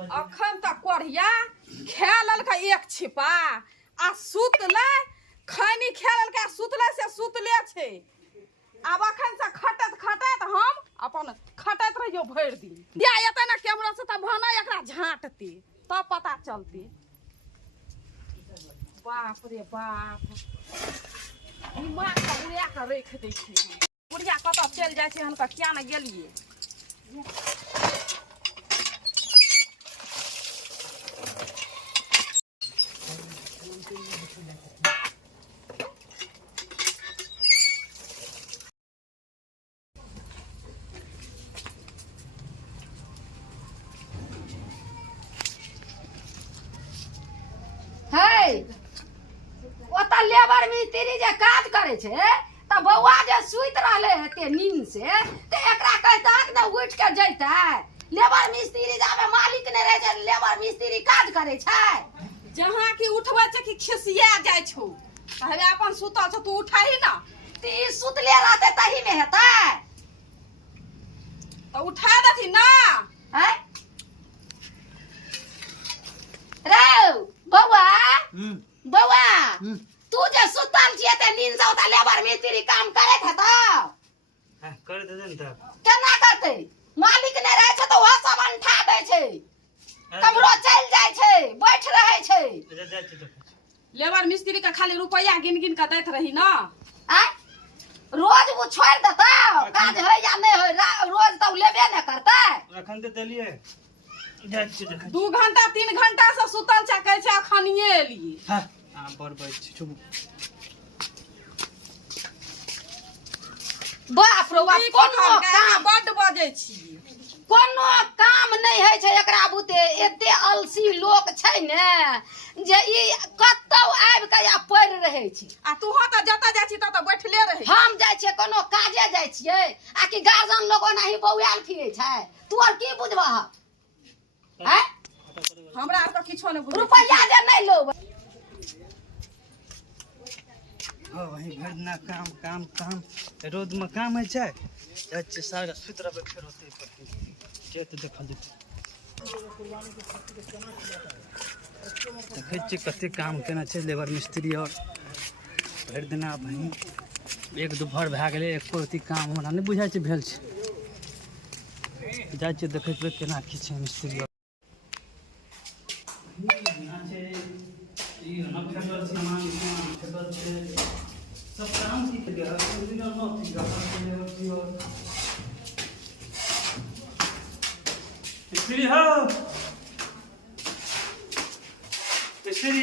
अखन तक कोढ़िया खा ललका एक छिपा आ सुतले खैनी खा ललका सुतले से सुतले छे। अब अखन से खटत खटत हम अपन खटत रहियो भर दिन या एते ना कैमरा से त भाना एकरा झांटते तब पता चलते। बाप रे बाप दिमाग का उड़ा के रख दै छै। बुढ़िया कतऽ चल जाय छै हनका किया न गेलिए। लेबर मिस्त्री जे काज करे छे त बौआ जे सुइत रहले हेते नींद से त एकरा कहता न उठ के जैते। लेबर मिस्त्री जाबे मालिक ने रहे जे लेबर मिस्त्री काज करे छै। जहां की उठबे छै कि खिसिया जाय छौ कहबे अपन सुतल छ तू उठाही ना ती सुतले रहते तही में हेते त उठा देथि ना। हैं रे बौआ बौआ तू जे सुतल छिए त नींद से उठा लेबर मिस्त्री काम करे थे तो हां कर दे न त केना करते मालिक ने रहे छै त वो सब अंठा दे छै कमरो चल जाय छै बैठ रहे छै। लेबर मिस्त्री के खाली रुपया गिन गिन के दैत रही ना। आ रोज वो छोड़ देता काज है या नहीं है रोज तो लेबे न करते। अखन त देलिए 2 घंटा 3 घंटा से सुतल छ कहै छै अखनिए एलिए। हां पर बैठ छुब बाप रे बाप कोनो काम बड बजै छी कोनो काम नहीं है छै एकरा बुते एते अलसी लोक छै ने जे ई कतौ आबि के या पड़ रहे छै। आ तू हो त जता जाय छी त बैठले रहे हम जाय छी कोनो काजे जाय छियै आ कि गार्जियन लोग ओनाही बौआल फिरै छै तू और की बुझबह हैं हमरा आर त किछो नै बुझ रुपया जे नै लो हो वही भर दिना काम काम काम रोड में काम है छै अच्छे सारा सुत रहे फेर होते के त देखल दे देखे छी कते काम केना छै लेबर मिस्त्री और भर दिना भाई एक दुपहर भए गेलै एको रति काम हमरा नै बुझाय छै भेल छै जाय छै देखैत केना की छै मिस्त्री सब काम की गया ओरिजिनल नॉट की गया मिस्त्री हो मिस्त्री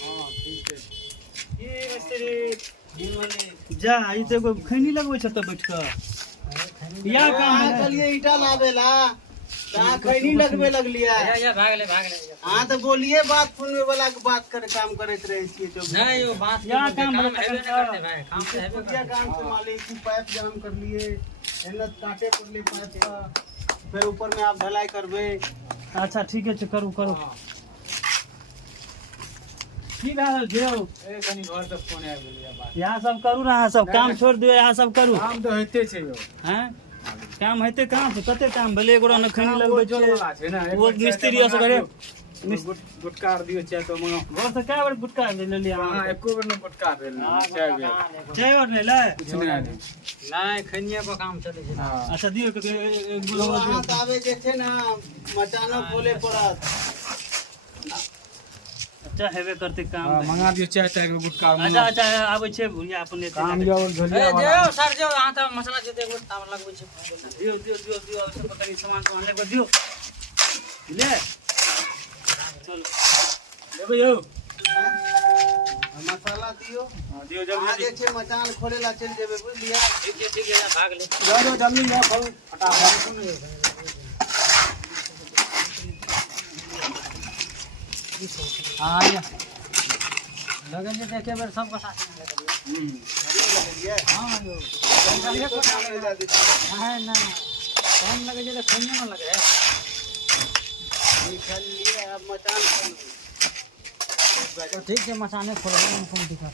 हां ठीक है ये मिस्त्री जा ई त एगो खैनी लगबै छ त बैठ के या काम चलिए ईटा लावेला कहां खैनी लगबे लगलिया या भागले हां तो बोलिए बात सुनवे वाला के बात करे काम करत रहे छी तो नहीं वो बात या काम हेबे नहीं करते भाई काम से हेबे क्या काम से मालिक की पाइप जाम कर लिए एनत काटे पड़ले पाइप का फिर ऊपर में आप ढलाई करबे। अच्छा ठीक है करू करू की भाल जेओ ए कनी घर तक फोन आ गेलिया बात यहां सब करू ना सब काम छोड़ दियो यहां सब करू काम तो होते छै यो हैं काम हेते कहां से कते काम भले एगो न खनी लगबै छै ना वो मिस्त्री से करे गुटका दियो चाहे तो मंगा घर से काय बार गुटका ले लिया हां एको बार न गुटका दे चाहे चाय और ले ले कुछ नहीं खनिया पर काम चले छै हां अच्छा दियो के वहां आवे जे छै ना मचानो खोले पड़त अच्छा हेबे करते काम मंगा दियो चाहे चाहे गुटका अच्छा अच्छा आबै छै भुरिया अपने काम जो झोलिया दियो सर जो हां त मसाला जते एगो ताव लगबै छै दियो दियो दियो दियो सब कनी सामान तो लेबे दियो ले चलो लेबे यो मसाला दियो हां दियो जल्दी आगे छे मचान खोलेला चल जेबे बुझ लिया ठीक है भाग ले जाओ जल्दी जाओ फटाफट सुन हां या लगन जे देखे बेर सब का साथ लगे हां यो हां ना टाइम लगे जे खन्ने ना लगे निकल लिए अब मचान खोल तो ठीक है मचाने खोल फोन दिखा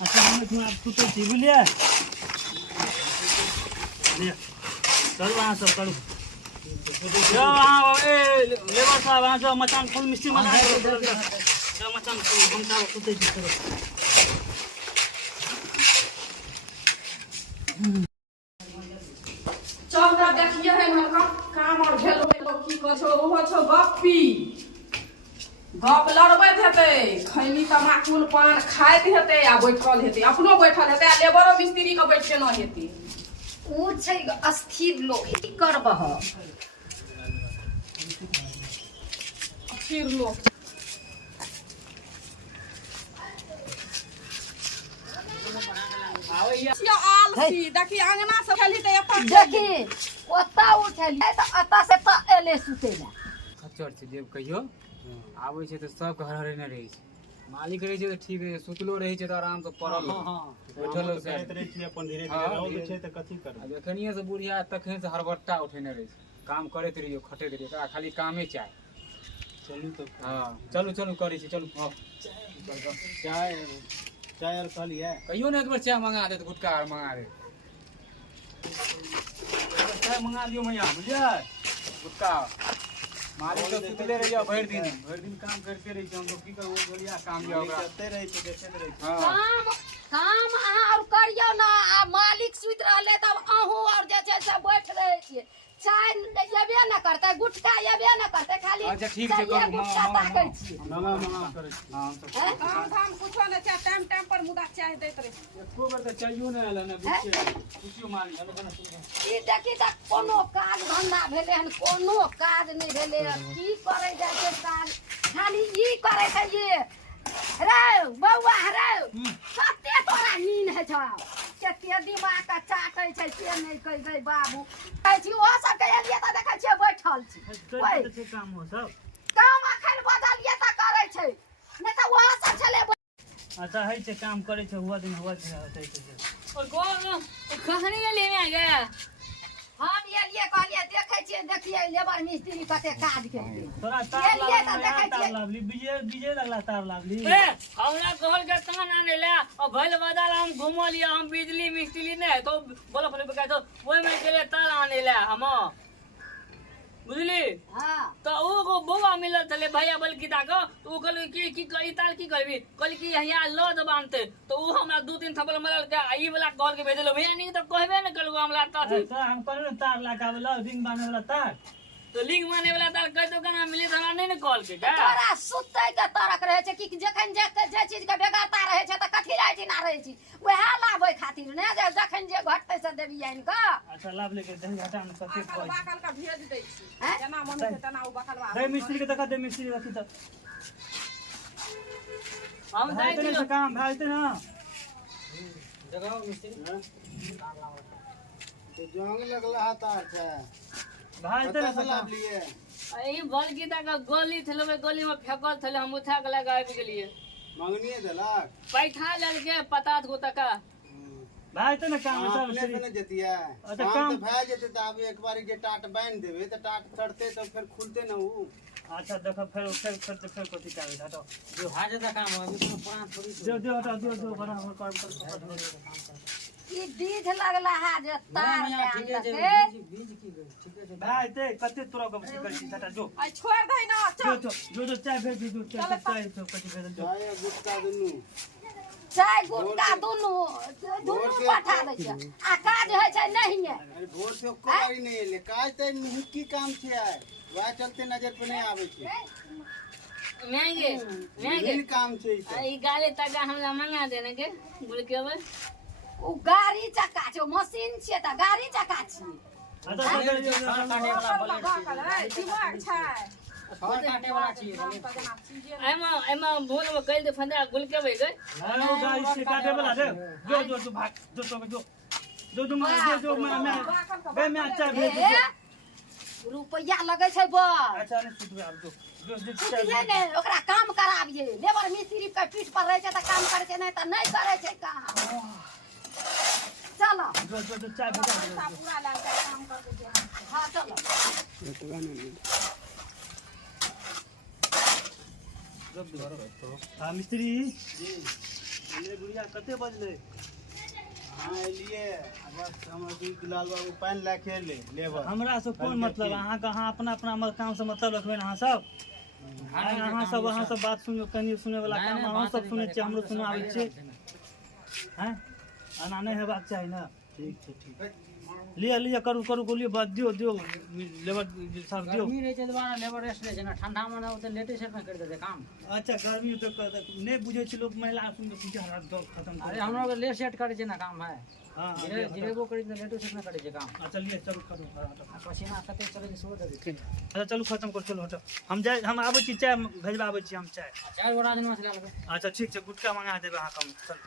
अच्छा हम आप कुछ बुझलिए ले चलू अहाँ सब करू जाओ अहाँ ए लेबर साहब अहाँ जाओ मचान फुल मिस्त्री मचा जाओ मचान फुल हम सब सुतै छी चलो चल ना देखिए है ना काम और भेल लोग की कह छो ओहो छो गप्पी गप लड़बैत हेतै खैनी तमाकुल पान खाइत हेतै आ बैठल हेतै अपनो बैठल हेतै आ लेबरो मिस्त्री के बैठ के न हेतै उ छै अस्थिर लोग की करबह अस्थिर लोग आलसी देखी अंगना से खेली त एतऽ देखी ओतऽ उठलियै त अतऽ से त एले सुतै ला खच्चर छै देव कहियो आबै छै तऽ सब घर हरेने रहै छै मालिक रहै छै तऽ ठीक रहै छै सुतलो रहै छै तऽ आराम से पड़ल बैठल करैत रहै छी अपन धीरे धीरे रहै छै तऽ कथी करबै जखनिए से बुढ़िया तखन से हरबट्टा उठेने रहै छै काम करैत रहियो खटैत रहियो एकरा खाली कामे चाही चलू तऽ हाँ चलू चलू करै छी चलू चाय चाय और कहलिए कहियो ने एक बार चाय मंगा दे गुटका आर मंगा दे चाय मंगा दियो मैया बुझलिए गुटका मालिक तो सुतले रहियो भरि दिन काम करते रही हम लोग की करू बोलिया काम दिया ओकरा करते रहे छै देखैत रहे छै हां काम अहाँ और करियौ ना आ मालिक सुति रहले तब अहूँ और जे छै से बैठ रहे छियै चाय येबे न करते गुटका येबे न करते खाली अच्छा ठीक छै करू गुटका ताकै छियै मंगा करै छी हां काम धाम कुछो न छै टाइम टाइम पर मुदा चाय दैत रहे एको बार तऽ चाहियो ने आयल ने बुझियो मालिक ई देखी त कोनो काज धंधा भेले हन कोनो काज नहि भेले हन की करे जाइ छै काज खाली ई करे छै ये रे बौआ रे कते तोरा नींद है छौ कते दिमाग का चाटै छै से नहि कहि गई बाबू कहै छी ओ सब के एलिए त देखै छियै बैठल छी ओए काम हो सब काम अखन बदलिए त करे छै नहि त वहां सब छले अच्छा है छै काम करे छै हुआ दिन हुआ छै और गोल खसनी ले लेने आ गया हम एलिए कहलिए देखै छियै देखिए लेबर मिस्त्री कते काज केलकै तोरा एलिए त देखै तार छियै लावली बीजे लगला तार लावली ए हमरा कहल के तान आने ले और भइल बाजार हम घुमो लिया हम बिजली मिस्त्री ने तो बोला बोले कहै तो ओइ में के लिए तार आने ले हम बुझली हां तो ओ को बौआ मिलल थले भैया बलकीता को तो कहल की कई तार की करबी कहल की यहाँ लद बांधते तो ओ हमरा दो तीन थपल मरल के ई वाला कहल के भेजलो भैया नहीं तो कहबे न कलगो हमरा त तो हम कहले तार लगावला रिंग बांधे वाला तार तो लिंग माने वाला तार कह तो केना मिली हमरा नहीं न कहल के का तोरा सुतै के तरक रहे छै कि जखन जे चीज के बेगारता रहे छै त कथि राइ दिना रहे छी वएह लाबै खातिर ने जे जखन जे घटतै से देबी आइन क अच्छा लाभ लेके दही घाटा में कते कोई बकल का भेज दै छी जेना मन छै तना उ बकलवा दे मिस्त्री के देखा दे मिस्त्री रखी तो हम भाई जाई तो काम भाईते ना जगह मिस्त्री तो जंग लगला तार छै भाईते ना लाभ लिए ई बलकीता का गोली थले गोली में फेंकल थले हम उठा के लगा आबि गेलिए मंगनिए देलक पैठा ललके पता गो तका भाईते ना काम सब अपने से न जतिया अच्छा, काम काम- तो भए जेते त आब एक बारी जे टाट बांध देबे त टाट चढ़ते तो फिर खुलते न उ अच्छा देखो फिर कोती का हटो जो हाजे दा काम अभी तो पुरान थोड़ी जो हटो जो बराबर कर ई दीध लगला है जे तार ले ठीक है आनलकै बीज की गई ठीक है भाईते कते तोरा को कर छी हटा जो आई छोड़ दे ना जो चाय भेज जो चाय तो कति भेज जो चाय गुटका दुनु चाय गुटका दुनू पठा दै छै आ काज होइ छै नहिए अरे भोर से एको बारी नहीं एले काज त निहिकी काम छै आय वह चलते नजर पे नहीं आवे छै महंगे मेन काम छै ई सब। ई गाले तका हमरा मंगा देने के गुलकेबे उ गाड़ी चक्का छै मशीन छियै त गाड़ी चक्का छियै अच्छा दिमाग छै और काटे वाला चाहिए एमा भोर में कल दे फंदा गुलकेबे गए वो गाड़ी से काटे वाला दे जो भाग जो मैं अच्छा भेज दो रुपैया लगै छै बस अच्छा नहीं सुत आप जो छुट्टिए ने ओकरा काम कराबिए लेबर मिस्त्री के पीठ पर रहे छै त काम करे छै नहीं त नहीं करे छै काम चलो जो चाय भेजा पूरा लगता है काम कर दे हां चलो हाँ मिस्त्री जी बुढ़िया कते बजले हाँ लिए बस हम दुलाल बाबू पानी लाके ले लेबर हमरा से कोन मतलब अहाँ के अहाँ अपना अपना हमर काम से मतलब रखबे अहाँ सब अहाँ सब बात सुनियो कनी सुने वाला काम अहाँ सब सुने छियै हमरो सुनाबै छियै हैं एना नहीं हेबाक चाही ना ठीक है ठीक है लिया करू को लियो बात दियो लेबर सब दियो गर्मी रहे छै दोबारा लेबर रेस्ट रहे छै ना ठंडा में ना ओते लेटे सेट में कर देते काम। अच्छा गर्मी तो नहीं बुझे छी लोग महिला सुन के पीछे हाथ दो खत्म अरे हमरो के लेट सेट करे छै ना काम है हां जिरेबो करी त लेटो सेट में करे छै काम। अच्छा लिए चलो करू पसीना कते चले छै सो दे। अच्छा चलू खत्म कर चलो हटो हम आबै छी चाय भेजबाबै छी हम चाय 4 गोरा दिन में चला लेबै। अच्छा ठीक छै गुटका मंगा देबै अहाँ कम चल